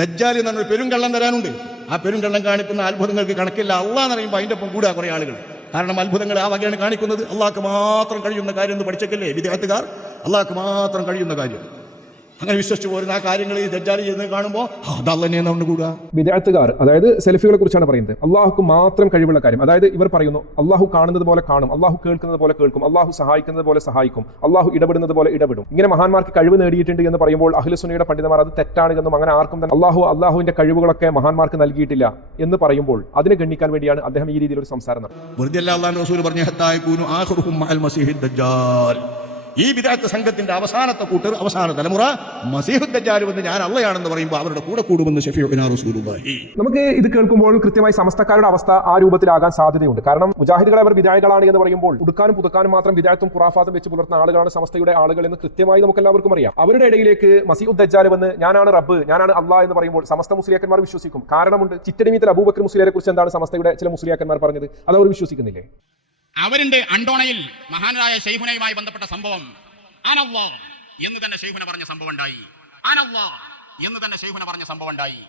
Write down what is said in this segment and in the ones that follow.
ദജ്ജാൽ എന്ന് പറഞ്ഞൊരു പെരുങ്കള്ളം തരാനുണ്ട്. ആ പെരുങ്കള്ളം കാണിക്കുന്ന അത്ഭുതങ്ങൾക്ക് കണക്കില്ല. അള്ളാഹ് എന്ന് പറയുമ്പോൾ അതിൻ്റെ ഒപ്പം കൂടുക കുറേ ആളുകൾ. കാരണം അത്ഭുതങ്ങൾ ആ വകയാണ് കാണിക്കുന്നത്. അള്ളാഹ്ക്ക് മാത്രം കഴിയുന്ന കാര്യം എന്ന് പഠിച്ചേക്കല്ലേ വിദ്യാർത്ഥിക്കാർ. അള്ളാഹ്ക്ക് മാത്രം കഴിയുന്ന കാര്യം അങ്ങനെ വിശ്വസിച്ച് പോരുന്ന ആ കാര്യങ്ങൾ ഈ ദജ്ജാൽ ചെയ്യുന്നത് കാണുമ്പോൾ അതല്ല തന്നെയാണ് നമ്മൾ കൂടുക. വിദഅത്തുകാർ, അതായത് സെൽഫികളെ കുറിച്ചാണ് പറയുന്നത്. അള്ളാഹുക്ക് മാത്രം കഴിവുള്ള കാര്യം. അതായത് ഇവർ പറയുന്നു അള്ളാഹു കാണുന്നത് പോലെ കാണും, അള്ളാഹു കേൾക്കുന്നത് പോലെ കേൾക്കും, അള്ളാഹു സഹായിക്കുന്നത് പോലെ സഹായിക്കും, അള്ളാഹു ഇടപെടുന്നത് പോലെ ഇടപെടും. ഇങ്ങനെ മഹാന്മാർക്ക് കഴിവ് നേടിയിട്ടുണ്ട് എന്ന് പറയുമ്പോൾ അഹ്ലുസുന്നയുടെ പണ്ഡിതന്മാർ അത് തെറ്റാണ് എന്നും അങ്ങനെ ആർക്കും തന്നെ അള്ളാഹുവിന്റെ കഴിവുകളൊക്കെ മഹാന്മാർക്ക് നൽകിയിട്ടില്ല എന്ന് പറയുമ്പോൾ അതിനെ ഗണ്ണിക്കാൻ വേണ്ടിയാണ് അദ്ദേഹം ഈ രീതിയിൽ ഒരു സംസാരം നടത്തുന്നത്. ഈ വിദഅത്ത് സംഘത്തിന്റെ അവസാനത്തെ കൂട്ടർ, അവസാന തലമുറ മസീഹുദ് ദജ്ജാൽ വന്ന് ഞാൻ അള്ളയാണെന്ന് പറയുമ്പോൾ അവരുടെ കൂടെ കൂടുമെന്ന് ശഫീഉനാ റസൂലുള്ളാഹി. നമുക്ക് ഇത് കേൾക്കുമ്പോൾ കൃത്യമായി സമസ്തക്കാരുടെ അവസ്ഥ ആ രൂപത്തിലാകാൻ സാധ്യതയുണ്ട്. കാരണം മുജാഹിദുകളെ അവർ വിദായികളാണ് എന്ന് പറയുമ്പോൾ ഉടുക്കാനും പുതുക്കാനും മാത്രം വിദായത്തും ഖുറാഫാത്തും വെച്ച് പുലർത്തുന്ന ആളുകളാണ് സമസ്തയുടെ ആളുകൾ എന്ന് കൃത്യമായി നമുക്ക് എല്ലാവർക്കും അറിയാം. അവരുടെ ഇടയിലേക്ക് മസീഹുദ് ദജ്ജാൽ വന്ന് ഞാനാണ് റബ്ബ്, ഞാനാണ് അള്ളാഹ് എന്ന് പറയുമ്പോൾ സമസ്ത മുസ്ലിയാക്കന്മാർ വിശ്വസിക്കും. കാരണമുണ്ട്. ചിറ്റടിമീത്തിൽ അബൂബക്കർ മുസ്ലിയാരെ കുറിച്ച് എന്താണ് സമസ്തയുടെ ചില മുസ്ലിയാക്കന്മാർ പറഞ്ഞത്? അത് അവർ വിശ്വസിക്കുന്നില്ലേ? അവരുണ്ട് അണ്ടോണയിൽ മഹാനായ ശൈഖുനയുമായി ബന്ധപ്പെട്ട സംഭവം. അനല്ലാഹ് എന്ന് തന്നെ ശൈഖുന പറഞ്ഞ സംഭവം ഉണ്ടായി. അനല്ലാഹ് എന്ന് തന്നെ ശൈഖുന പറഞ്ഞ സംഭവം ഉണ്ടായി.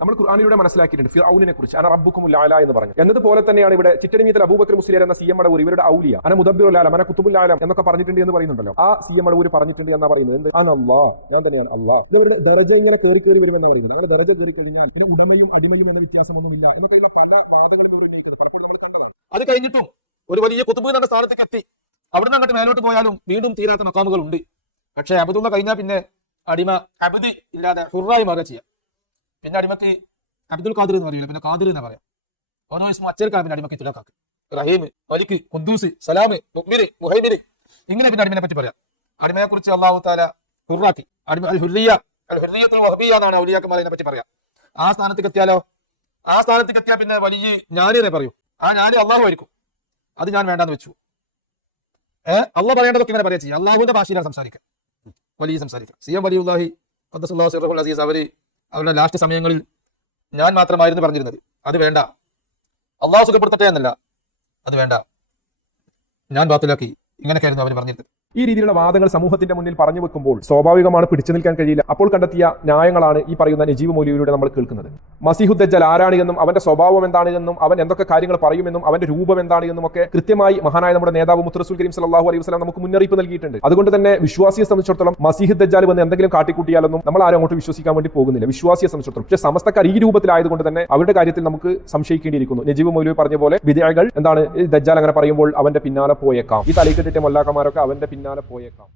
നമ്മൾ ഖുർആനിലൂടെ മനസ്സിലാക്കിയിട്ടുണ്ട് ഫിർഔനിനെ കുറിച്ച് അന റബ്ബുക്കുമുൽ അഅല എന്ന് പറഞ്ഞു. എന്നതുപോലെ തന്നെയാണ് ഇവിടെ ചിറ്റടിമീത്തിൽ അബൂബക്കർ മുസ്ലിയാർ എന്ന സിഎം അടവൂർ ഇവരുടെ ഔലിയ അന മുദബ്ബിറുൽ ആലം അന കുതുബുൽ ആലം എന്നൊക്കെ പറഞ്ഞിട്ടുണ്ട് എന്ന് പറയുന്നുണ്ടല്ലോ. ആ സിഎം അടവൂർ പറഞ്ഞിട്ടുണ്ട് എന്നാ പറയുന്നത്. എന്ത്? അനല്ലാഹ്, ഞാൻ തന്നെയാണ് അല്ലാഹ്. ഇവരുടെ ദറജ ഇങ്ങനെ കയറി വരുമെന്ന് പറയുന്നത്. അങ്ങനെ ദറജ കയറി കഴിഞ്ഞാൽ പിന്നെ ഉടമയും അടിമയും എന്ന വ്യത്യാസമൊന്നുമില്ല എന്നൊക്കെയുള്ള പല വാദങ്ങളും ഉന്നയിക്കുന്നത് പലപ്പോഴും നമ്മൾ കണ്ടതാണ്. അത് കഴിഞ്ഞിട്ടും ഒരു വലിയ കുത്തുബ് എന്ന സ്ഥാനത്തേക്ക് എത്തി. അവിടുന്ന് അങ്ങോട്ട് മേലോട്ട് പോയാലും വീണ്ടും തീരാത്ത മക്കാമുകൾ ഉണ്ട്. പക്ഷേ അബദുള്ള കഴിഞ്ഞാൽ പിന്നെ അടിമ അബദി ഇല്ലാതെ ഹുറായി മാറുക ചെയ്യാം. പിന്നെ അടിമക്ക് അബ്ദുൽ ഖാദിർ എന്ന് പറയില്ല, പിന്നെ ഖാദിർ എന്ന് പറയാം. ഓരോ ദിവസം അച്ചേർക്കാണ് പിന്നെ അടിമക്ക് തുലക്കാക്ക് റഹീം, മലിക്, ഖുദ്ദൂസ്, സലാം, മുഅ്മിൻ, മുഹൈമിൻ, ഇങ്ങനെ പിന്നെ അടിമനെ പറ്റി പറയാം. അടിമയെ കുറിച്ച് അല്ലാഹു തആല ഹുറാക്കി. അടിമ അൽ ഹുറിയത്തുൽ വഹബിയ്യ എന്നാണ് ഔലിയാക്കന്മാരെ പറ്റി പറയാം. ആ സ്ഥാനത്തേക്ക് എത്തിയാലോ? ആ സ്ഥാനത്തേക്ക് എത്തിയാൽ പിന്നെ വലിയ ഞാനേ പറയൂ. ആ ഞാന് അള്ളാഹു ആയിരിക്കും. അത് ഞാൻ വേണ്ടാന്ന് വെച്ചു. അള്ളാഹ് പറയേണ്ടതൊക്കെ ഇങ്ങനെ പറയാ ചെയ്യാം. അള്ളാഹുവിന്റെ ഭാഷയിലാണ് സംസാരിക്കുക, വലിയ സംസാരിക്കുക. സിഎം വലിയുല്ലാഹി ഖദ്ദസല്ലാഹു സിർറഹുൽ അസീസ് അവരുടെ ലാസ്റ്റ് സമയങ്ങളിൽ ഞാൻ മാത്രമായിരുന്നു പറഞ്ഞിരുന്നത്. അത് വേണ്ട, അള്ളാഹു സുഖപ്പെടുത്തട്ടെ എന്നല്ല, അത് വേണ്ട, ഞാൻ ബാത്തിലാക്കി, ഇങ്ങനെയൊക്കെയായിരുന്നു അവർ പറഞ്ഞിരുന്നത്. ഈ രീതിയിലുള്ള വാദങ്ങൾ സമൂഹത്തിന്റെ മുന്നിൽ പറഞ്ഞു വെക്കുമ്പോൾ സ്വാഭാവികമാണ് പിടിച്ചു നിൽക്കാൻ കഴിയില്ല. അപ്പോൾ കണ്ടെത്തിയ ന്യായങ്ങളാണ് ഈ പറയുന്ന നജീബ് മൗലവിയിലൂടെ നമ്മൾ കേൾക്കുന്നത്. മസീഹുദ് ദജ്ജാൽ ആരാണ് എന്നും അവന്റെ സ്വഭാവം എന്താണ് എന്നും അവൻ എന്തൊക്കെ കാര്യങ്ങൾ പറയുമെന്നും അവന്റെ രൂപം എന്താണ് എന്നും ഒക്കെ കൃത്യമായി മഹാനായ നമ്മുടെ നേതാവ് മുത്ത് റസൂൽ കരീം സല്ലല്ലാഹു അലൈഹി വസല്ലം നമുക്ക് മുന്നറിയിപ്പ് നൽകിയിട്ടുണ്ട്. അതുകൊണ്ട് തന്നെ വിശ്വാസിയെ സംബന്ധിച്ചിടത്തോളം മസീഹുദ് ദജ്ജാൽ വന്ന് എന്തെങ്കിലും കാട്ടിക്കൂട്ടിയാലൊന്നും നമ്മൾ ആരും അങ്ങോട്ട് വിശ്വസിക്കാൻ വേണ്ടി പോകുന്നില്ല, വിശ്വാസിയെ സംബന്ധിച്ചിടത്തോളം. പക്ഷേ സമസ്തക്കാർ ഈ രൂപത്തിലായതുകൊണ്ട് തന്നെ അവരുടെ കാര്യത്തിൽ നമുക്ക് സംശയിക്കേണ്ടിയിരിക്കുന്നു. നജീബ് മൗലവി പറഞ്ഞ പോലെ വിദഅകൾ എന്താണ്, ദജ്ജാൽ അങ്ങനെ പറയുമ്പോൾ അവന്റെ പിന്നാലെ പോയേക്കാം, ഈ തലയിക്കെട്ടിട്ട് മൊല്ലാക്കന്മാരൊക്കെ അവന്റെ പിന്നാലെ പോയേക്കാം.